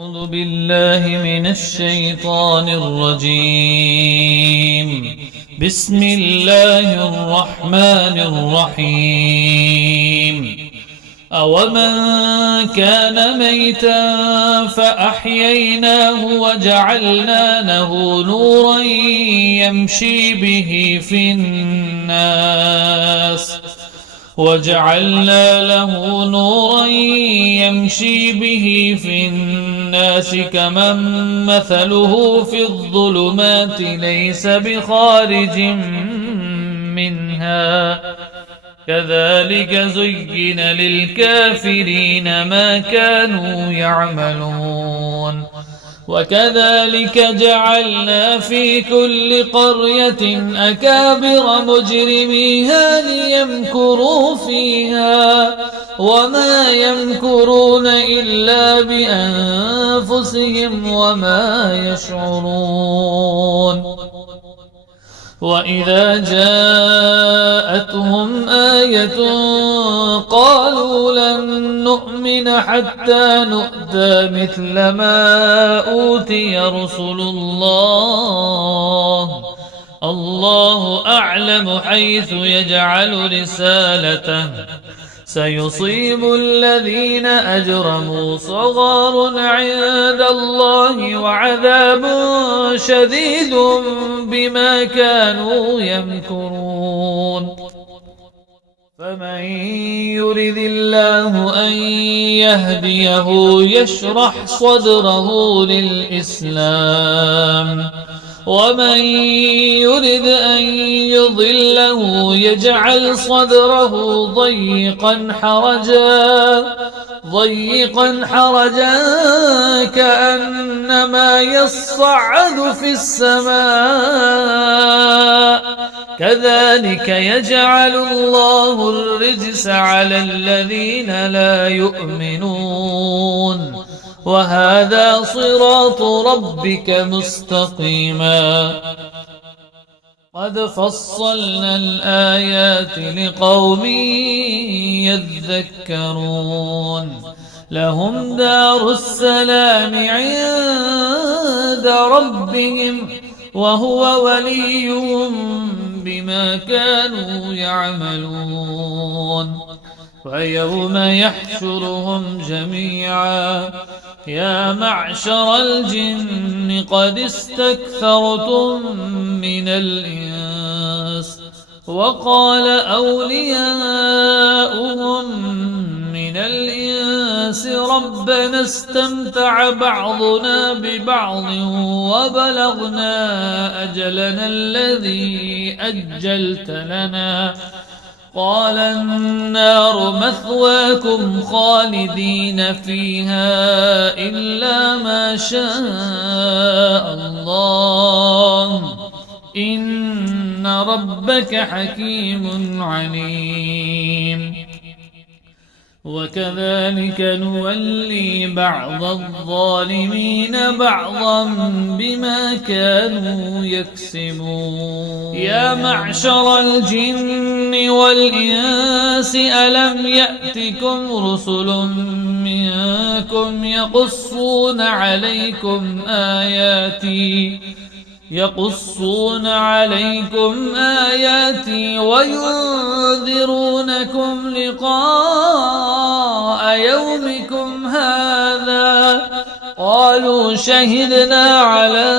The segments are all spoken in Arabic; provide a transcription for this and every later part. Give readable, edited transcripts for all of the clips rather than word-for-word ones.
أعوذ بالله من الشيطان الرجيم. بسم الله الرحمن الرحيم. أومن كان ميتا فأحييناه وجعلنا له نورا يمشي به في الناس كمن مثله في الظلمات ليس بخارج منها كذلك زين للكافرين ما كانوا يعملون وكذلك جعلنا في كل قرية أكابر مجرميها ليمكروا فيها وما يمكرون إلا بأنفسهم وما يشعرون. وإذا جاءتهم آية قالوا لن نؤمن حتى نؤتى مثل ما أوتي رسل الله أعلم حيث يجعل رسالته سيصيب الذين أجرموا صغار عند الله وعذاب شديد بما كانوا يمكرون. فمن يرد الله أن يهديه يشرح صدره للإسلام ومن يرد أن يضله يجعل صدره ضيقا حرجا كأنما يصعد في السماء كذلك يجعل الله الرجس على الذين لا يؤمنون وهذا صراط ربك مستقيما. قد فصلنا الآيات لقوم يذكرون. لهم دار السلام عند ربهم وهو وليهم بما كانوا يعملون. ويوم يحشرهم جميعا يا معشر الجن قد استكثرتم من الإنس وقال أولياؤهم من الإنس ربنا استمتع بعضنا ببعض وبلغنا أجلنا الذي أجلت لنا قال النار مثواكم خالدين فيها إلا ما شاء الله إن ربك حكيم عليم. وكذلك نولي بعض الظالمين بعضا بما كانوا يكسبون. يا معشر الجن والإنس ألم يأتكم رسل منكم يقصون عليكم آياتي وينذرونكم لقاء يومكم هذا قالوا شهدنا على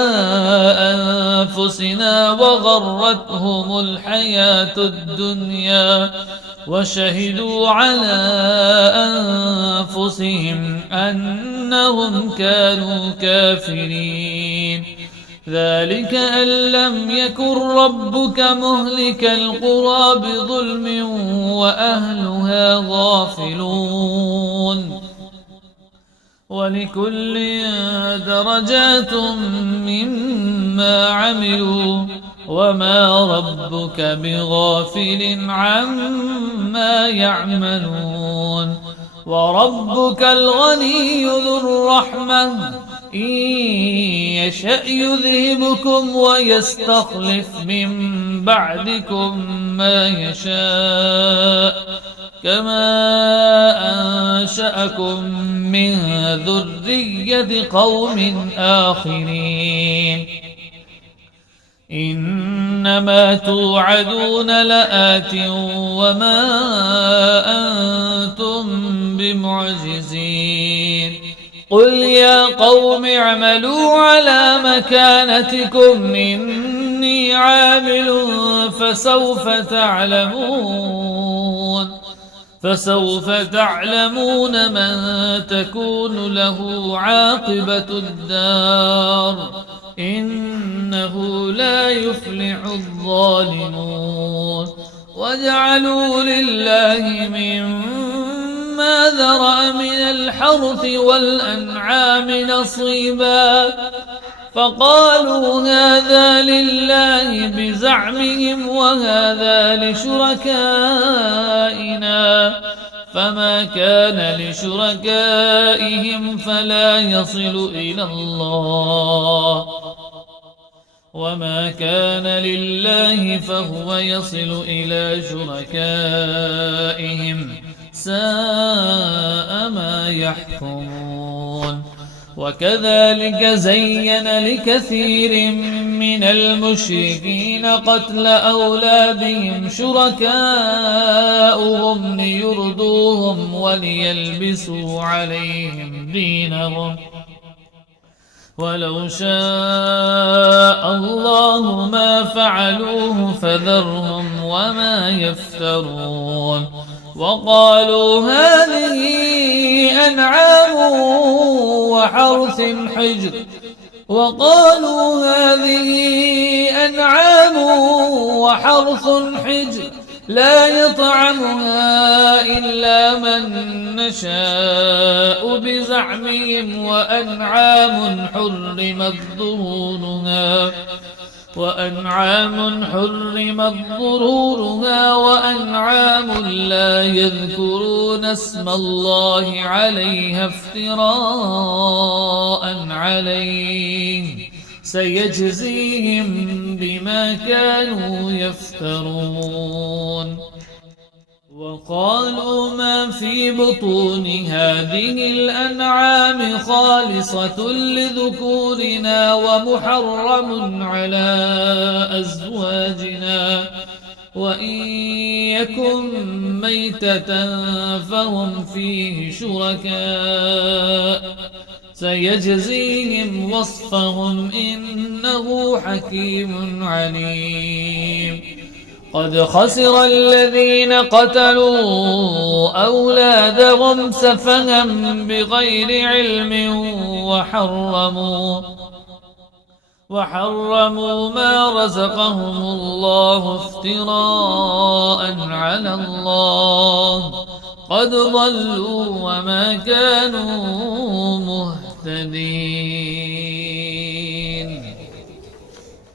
أنفسنا وغرتهم الحياة الدنيا وشهدوا على أنفسهم أنهم كانوا كافرين. ذلك أن لم يكن ربك مهلك القرى بظلم وأهلها غافلون. ولكل درجات مما عملوا وما ربك بغافل عما يعملون. وربك الغني ذو الرحمة إن يشأ يذهبكم ويستخلف من بعدكم ما يشاء كما أنشأكم من ذرية قوم آخرين إنما توعدون لآت وما أنتم بمعجزين قل يا قوم اعملوا على مكانتكم إني عامل فسوف تعلمون من تكون له عاقبة الدار إنه لا يفلح الظالمون وجعلوا لله مما ذرأ من الحرث والأنعام نصيبا فقالوا هذا لله بزعمهم وهذا لشركائنا فما كان لشركائهم فلا يصل إلى الله وما كان لله فهو يصل إلى شركائهم ساء ما يحكمون وكذلك زين لكثير من المشركين قتل أولادهم شركاؤهم ليردوهم وليلبسوا عليهم دينهم ولو شاء الله ما فعلوه فذرهم وما يفترون وقالوا هذه أنعام وحرث حجر لا يطعمها إلا من نشاء بزعمهم وأنعام حرمت ظهورها وأنعام لا يذكرون اسم الله عليها افتراء عليه سيجزيهم بما كانوا يفترون وقالوا ما في بطون هذه الأنعام خالصة لذكورنا ومحرم على أزواجنا وإن يكن ميتة فهم فيه شركاء سيجزيهم وصفهم إنه حكيم عليم قد خسر الذين قتلوا أولادهم سفها بغير علم وحرموا ما رزقهم الله افتراء على الله قد ضلوا وما كانوا مهتدين